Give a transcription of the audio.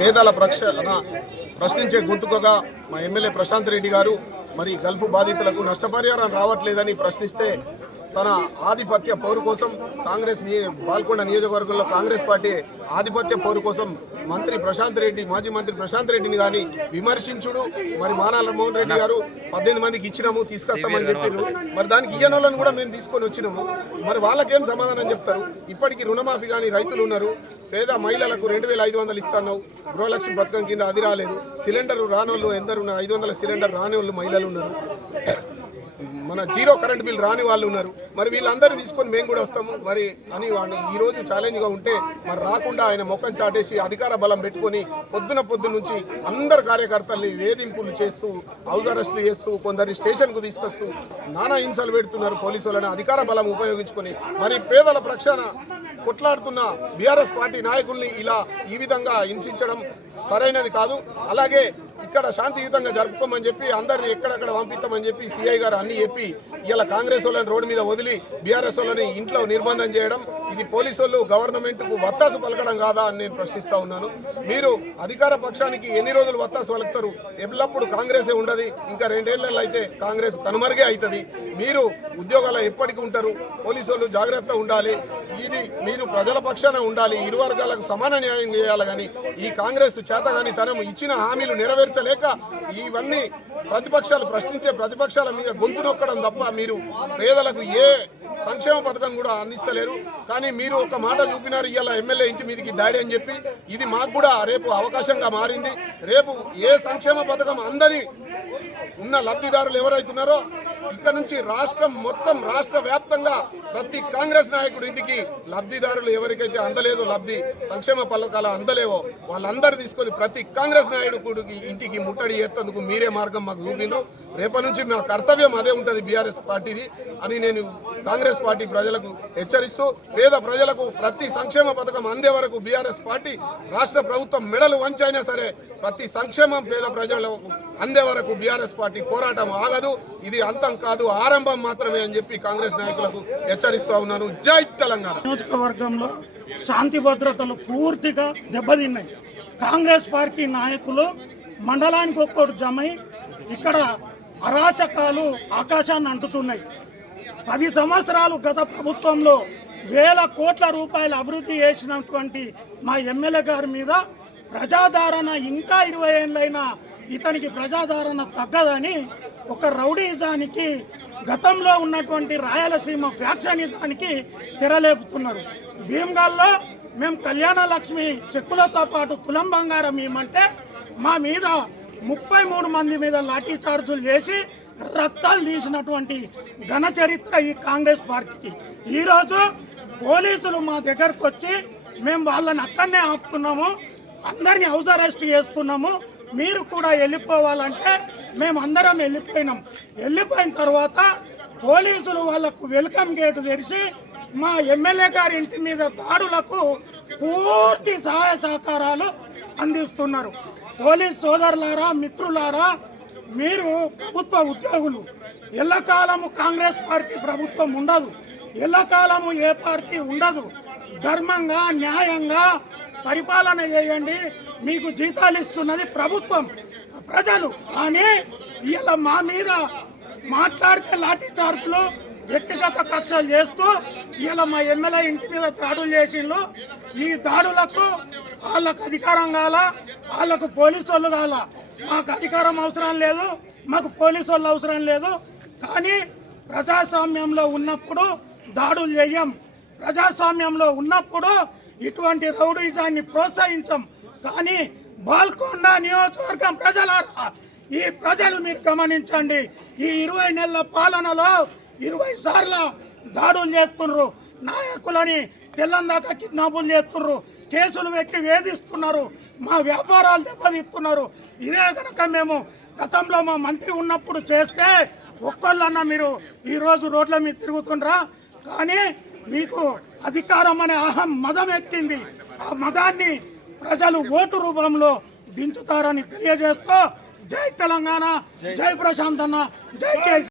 పేదల ప్రక్షణ ప్రశ్నించే గొంతుకగా మా ఎమ్మెల్యే ప్రశాంత్ రెడ్డి గారు మరి గల్ఫ్ బాధితులకు నష్టపరిహారం రావట్లేదని ప్రశ్నిస్తే తన ఆధిపత్య పౌరు కోసం కాంగ్రెస్ బాల్కొండ నియోజకవర్గంలో కాంగ్రెస్ పార్టీ ఆధిపత్య పౌరు కోసం మంత్రి ప్రశాంత్ రెడ్డి మాజీ మంత్రి ప్రశాంత్ రెడ్డిని కానీ విమర్శించుడు. మరి మానాల మోహన్ రెడ్డి గారు పద్దెనిమిది మందికి ఇచ్చినాము తీసుకొస్తామని చెప్పారు మరి దానికి ఇయ్యనోళ్ళని కూడా మేము తీసుకొని వచ్చినాము. మరి వాళ్ళకేం సమాధానం చెప్తారు? ఇప్పటికీ రుణమాఫీ కానీ రైతులు ఉన్నారు. పేద మహిళలకు రెండు వేల ఐదు వందలు ఇస్తాను గృహలక్ష్మి పథకం కింద అది రాలేదు. సిలిండర్ రానోళ్ళు ఎందరు ఐదు వందల సిలిండర్ రాని వాళ్ళు మహిళలు ఉన్నారు. మన జీరో కరెంట్ బిల్ రాని వాళ్ళు ఉన్నారు. మరి వీళ్ళందరూ తీసుకొని మేము కూడా వస్తాము. మరి అని వాడిని ఈరోజు ఛాలెంజ్గా ఉంటే మరి రాకుండా ఆయన ముఖం చాటేసి అధికార బలం పెట్టుకొని పొద్దున పొద్దు నుంచి అందరు కార్యకర్తల్ని వేధింపులు చేస్తూ హౌస్ అరెస్టులు చేస్తూ కొందరిని స్టేషన్కు తీసుకొస్తూ నానా హింసలు పెడుతున్నారు పోలీసు వాళ్ళని. అధికార బలం ఉపయోగించుకొని మరి పేదల ప్రక్షాళన కొట్లాడుతున్న బీఆర్ఎస్ పార్టీ నాయకుల్ని ఇలా ఈ విధంగా హింసించడం సరైనది కాదు. అలాగే ఇక్కడ శాంతియుతంగా జరుపుకోమని చెప్పి అందరిని ఎక్కడెక్కడ పంపిస్తామని చెప్పి సిఐ గారు అన్ని చెప్పి ఇలా కాంగ్రెస్ వాళ్ళని రోడ్డు మీద వదిలి బీఆర్ఎస్ వాళ్ళని ఇంట్లో నిర్బంధం చేయడం ఇది పోలీసు వాళ్ళు గవర్నమెంట్కు వత్తాసు పలకడం కాదా అని నేను ప్రశ్నిస్తా ఉన్నాను. మీరు అధికార పక్షానికి ఎన్ని రోజులు వత్తాసు పలుకుతారు? ఎల్లప్పుడు కాంగ్రెసే ఉండదు. ఇంకా రెండేళ్ళలో అయితే కాంగ్రెస్ కనుమరుగే అవుతుంది. మీరు ఉద్యోగాలు ఎప్పటికీ ఉంటారు. పోలీసు వాళ్ళు జాగ్రత్త ఉండాలి. ఇది మీరు ప్రజల పక్షాన ఉండాలి ఇరు వర్గాలకు సమాన న్యాయం చేయాలి కానీ ఈ కాంగ్రెస్ చేతగాని తనం ఇచ్చిన హామీలు నెరవేర్చలేక ఇవన్నీ ప్రతిపక్షాలు ప్రశ్నించే ప్రతిపక్షాల మీద గొంతు నొక్కడం తప్ప మీరు పేదలకు ఏ సంక్షేమ పథకం కూడా అందిస్తలేరు. కానీ మీరు ఒక మాట చూపినారు ఇవాళ ఎమ్మెల్యే ఇంటి మీదకి దాడి అని చెప్పి. ఇది మాకు కూడా రేపు అవకాశంగా మారింది. రేపు ఏ సంక్షేమ పథకం అందని ఉన్న లబ్ధిదారులు ఎవరైతున్నారో ఇక్కడ నుంచి రాష్ట్రం మొత్తం రాష్ట్ర వ్యాప్తంగా ప్రతి కాంగ్రెస్ నాయకుడు ఇంటికి లబ్ధిదారులు ఎవరికైతే అందలేదో లబ్ధి సంక్షేమ పథకాలు అందలేవో వాళ్ళందరూ తీసుకొని ప్రతి కాంగ్రెస్ నాయకుడికి ఇంటికి ముట్టడి ఎత్తేందుకు మీరే మార్గం మాకు చూపిను రేపటి నుంచి నా కర్తవ్యం అదే ఉంటుంది బీఆర్ఎస్ పార్టీది అని నేను కాంగ్రెస్ పార్టీ ప్రజలకు హెచ్చరిస్తూ పేద ప్రజలకు ప్రతి సంక్షేమ పథకం అందే వరకు బీఆర్ఎస్ పార్టీ రాష్ట్ర ప్రభుత్వం మెడలు వంచైనా సరే ప్రతి సంక్షేమం పేద ప్రజలకు అందే వరకు బీఆర్ఎస్ పార్టీ పోరాటం ఆగదు. ఇది అంతం కాదు ఆరంభం మాత్రమే అని చెప్పి కాంగ్రెస్ నాయకులకు హెచ్చరిస్తూ ఉన్నాను జై తెలంగాణ. నియోజకవర్గంలో శాంతి భద్రతలు పూర్తిగా దెబ్బతిన్నాయి. కాంగ్రెస్ పార్టీ నాయకులు మండలానికి ఒక్కోటి జమై ఇక్కడ అరాచకాలు ఆకాశాన్ని అంటుతున్నాయి. పది సంవత్సరాలు గత ప్రభుత్వంలో వేల కోట్ల రూపాయల అభివృద్ధి చేసినటువంటి మా ఎమ్మెల్యే గారి మీద ప్రజాదరణ ఇంకా ఇరవై ఏళ్ళైనా ఇతనికి ప్రజాదరణ తగ్గదని ఒక రౌడీజానికి గతంలో ఉన్నటువంటి రాయలసీమ ఫ్యాక్షనిజానికి తెరలేపుతున్నారు. భీమ్గాల్లో మేము కళ్యాణ లక్ష్మి చెక్కులతో పాటు తులం బంగారం ఏమంటే మా మీద ముప్పై మూడు మంది మీద లాఠీ చార్జులు చేసి రక్తాలు తీసినటువంటి ఘన చరిత్ర ఈ కాంగ్రెస్ పార్టీకి. ఈరోజు పోలీసులు మా దగ్గరకు వచ్చి మేము వాళ్ళని అక్కడనే ఆపుతున్నాము అందరినీ హౌస్ అరెస్ట్ చేస్తున్నాము మీరు కూడా వెళ్ళిపోవాలంటే మేము అందరం వెళ్ళిపోయినాం. వెళ్ళిపోయిన తర్వాత పోలీసులు వాళ్ళకు వెల్కమ్ గేట్ తెరిచి మా ఎమ్మెల్యే గారి ఇంటి మీద దాడులకు పూర్తి సహాయ సహకారాలు అందిస్తున్నారు. పోలీస్ సోదరులారా మిత్రులారా మీరు ప్రభుత్వ ఉద్యోగులు. ఎల్లకాలము కాంగ్రెస్ పార్టీ ప్రభుత్వం ఉండదు. ఎల్లకాలము ఏ పార్టీ ఉండదు. ధర్మంగా న్యాయంగా పరిపాలన చేయండి. మీకు జీతాలు ఇస్తున్నది ప్రభుత్వం. ప్రజలు కానీ ఇలా మా మీద మాట్లాడితే లాఠీ చార్జులు వ్యక్తిగత కక్షలు చేస్తూ ఇలా మా ఎమ్మెల్యే ఇంటి మీద దాడులు చేసిండ్రు. ఈ దాడులకు వాళ్ళకు అధికారం కాల వాళ్ళకు పోలీసు వాళ్ళు కాల మాకు అధికారం అవసరం లేదు. మాకు పోలీసు వాళ్ళు అవసరం లేదు. కానీ ప్రజాస్వామ్యంలో ఉన్నప్పుడు దాడులు చేయం. ప్రజాస్వామ్యంలో ఉన్నప్పుడు ఇటువంటి రౌడీజాన్ని ప్రోత్సహించం. కానీ బాల్కొండ నియోజకవర్గం ప్రజలారా ఈ ప్రజలు మీరు గమనించండి ఈ ఇరవై నెలల పాలనలో ఇరవై సార్ల దాడులు చేస్తున్నారు. నాయకులని తెల్లందాకా కిడ్నాపులు చేస్తున్నారు. కేసులు పెట్టి వేధిస్తున్నారు. మా వ్యాపారాలు దెబ్బతీస్తున్నారు. ఇదే కనుక మేము గతంలో మా మంత్రి ఉన్నప్పుడు చేస్తే ఒక్కళ్ళన్నా మీరు ఈరోజు రోడ్ల మీద తిరుగుతుండ్రా? కానీ మీకు అధికారం అనే అహం మదం ఎక్కింది. ఆ మదాన్ని ప్రజలు ఓటు రూపంలో దించుతారని తెలియజేస్తూ జై తెలంగాణ జై ప్రశాంత్ అన్న జై కేసీ